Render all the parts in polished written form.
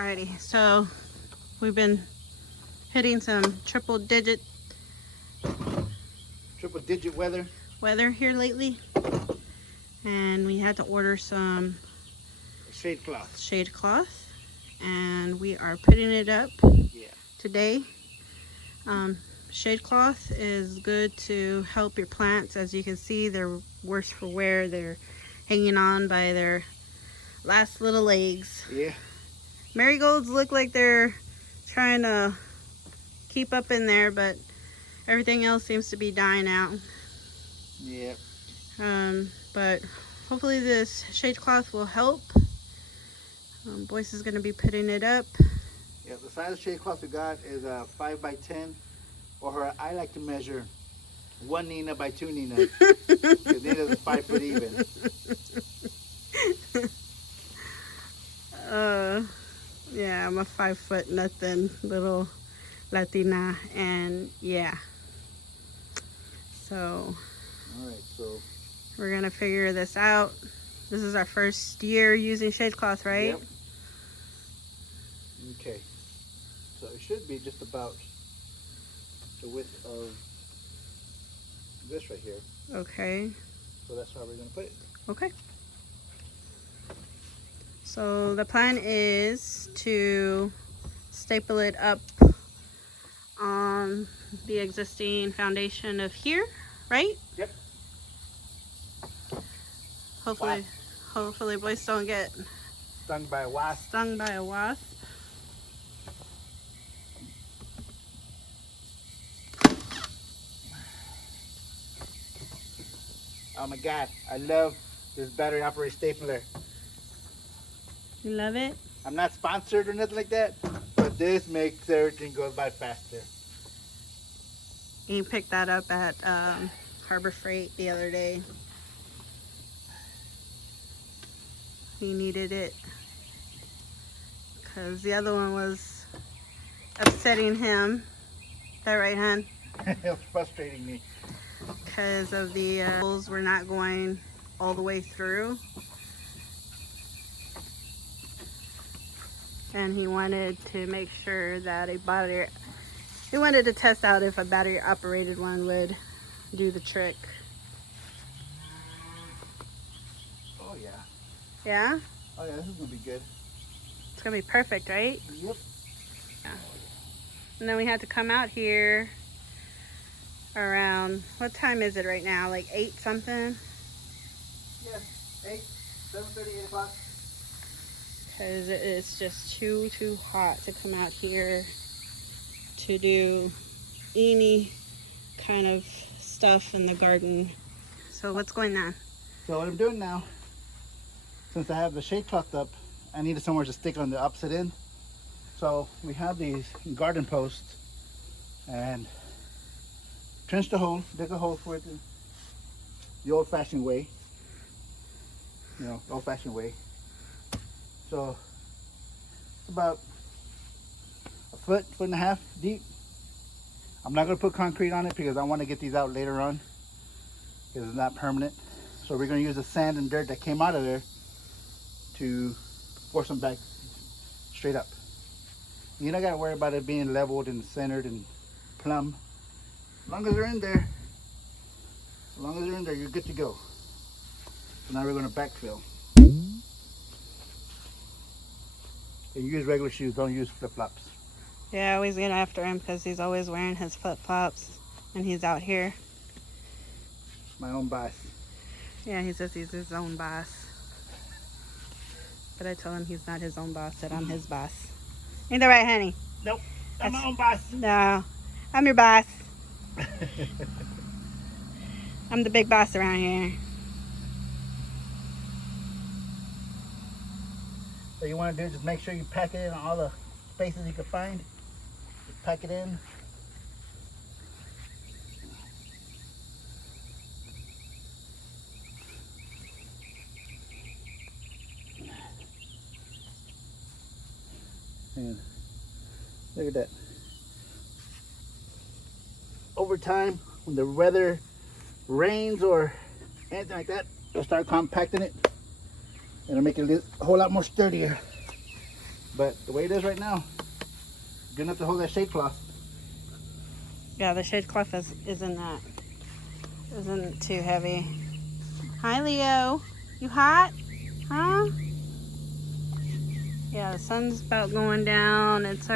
Alrighty, so we've been hitting some triple digit weather here lately, and we had to order some shade cloth, and we are putting it up today. Shade cloth is good to help your plants. As you can see, they're worse for wear. They're hanging on by their last little legs. Yeah. Marigolds look like they're trying to keep up in there, but everything else seems to be dying out. Yeah. But hopefully this shade cloth will help. Boyce is going to be putting it up. Yeah, the size of shade cloth we got is 5 by 10, or I like to measure 1 Nina by 2 Nina. Because Nina's 5 foot even. Yeah, I'm a 5 foot nothing little Latina, and yeah. So, alright, so we're gonna figure this out. This is our first year using shade cloth, right? Yep. Okay. So it should be just about the width of this right here. Okay. So that's how we're gonna put it. Okay. So the plan is to staple it up on the existing foundation of here, right? Yep. Hopefully boys don't get Stung by a wasp. Stung by a wasp. Oh my god, I love this battery operated stapler. You love it? I'm not sponsored or nothing like that, but this makes everything go by faster. You picked that up at Harbor Freight the other day. He needed it because the other one was upsetting him. Is that right, hon? It was frustrating me. Because of the holes were not going all the way through. And he wanted to make sure that he wanted to test out if a battery operated one would do the trick. Oh yeah. Yeah? Oh yeah, this is gonna be good. It's gonna be perfect, right? Yep. Yeah. And then we had to come out here around, what time is it right now? Like 8 something? Yeah, 8, 7:30, 8 o'clock. Because it's just too hot to come out here to do any kind of stuff in the garden. So what's going on? So what I'm doing now, since I have the shade cloth up, I needed somewhere to stick on the opposite end. So we have these garden posts, and trench the hole, dig a hole for it the old-fashioned way. You know, the old-fashioned way. So it's about a foot and a half deep. I'm not going to put concrete on it because I want to get these out later on because it's not permanent. So we're going to use the sand and dirt that came out of there to force them back straight up. You don't got to worry about it being leveled and centered and plumb. As long as they're in there, you're good to go. So now we're going to backfill. And use regular shoes, don't use flip-flops. Yeah, I always get after him because he's always wearing his flip-flops when he's out here. My own boss. Yeah, he says he's his own boss. But I told him he's not his own boss, that I'm his boss. Ain't that right, honey? Nope, I'm my own boss. No, I'm your boss. I'm the big boss around here. So you want to do is just make sure you pack it in all the spaces you can find. Just pack it in. And look at that. Over time, when the weather rains or anything like that, you'll start compacting it. It'll make it a whole lot more sturdier. But the way it is right now, good enough to hold that shade cloth. Yeah, the shade cloth isn't too heavy. Hi, Leo. You hot? Huh? Yeah, the sun's about going down. It's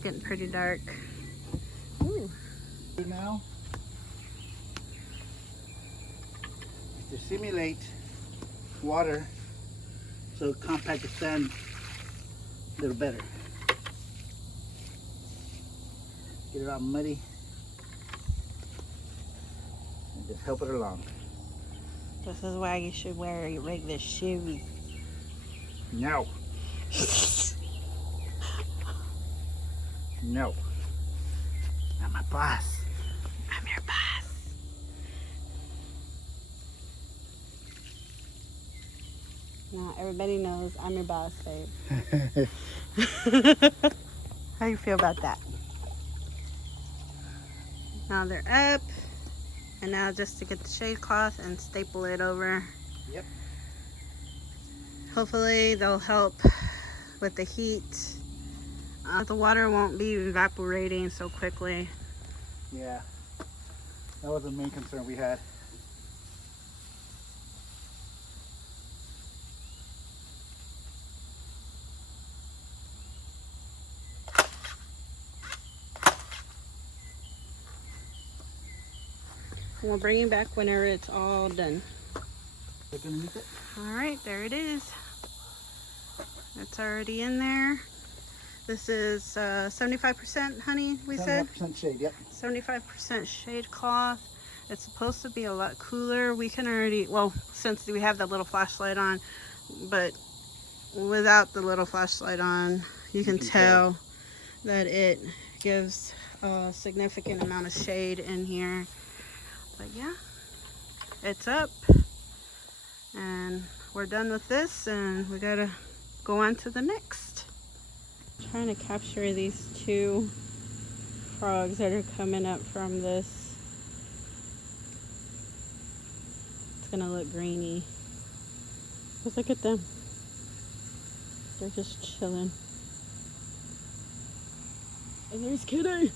getting pretty dark. Ooh. Now, to simulate water, so compact the sand a little better. Get it all muddy and just help it along. This is why you should wear your regular shoes. No. No. I'm my boss. I'm your boss. Now everybody knows I'm your boss, babe. How do you feel about that? Now they're up, and now just to get the shade cloth and staple it over. Yep. Hopefully they'll help with the heat. The water won't be evaporating so quickly. Yeah. That was the main concern we had. We'll bring you back whenever it's all done. Look underneath it. All right, there it is. It's already in there. This is 75% honey, we said? 75% shade, yep. 75% shade cloth. It's supposed to be a lot cooler. We can already, well, since we have the little flashlight on, but without the little flashlight on, you can tell that it gives a significant amount of shade in here. But yeah, it's up. And we're done with this, and we gotta go on to the next. I'm trying to capture these two frogs that are coming up from this. It's gonna look greeny. Just look at them. They're just chilling. And there's Kitty.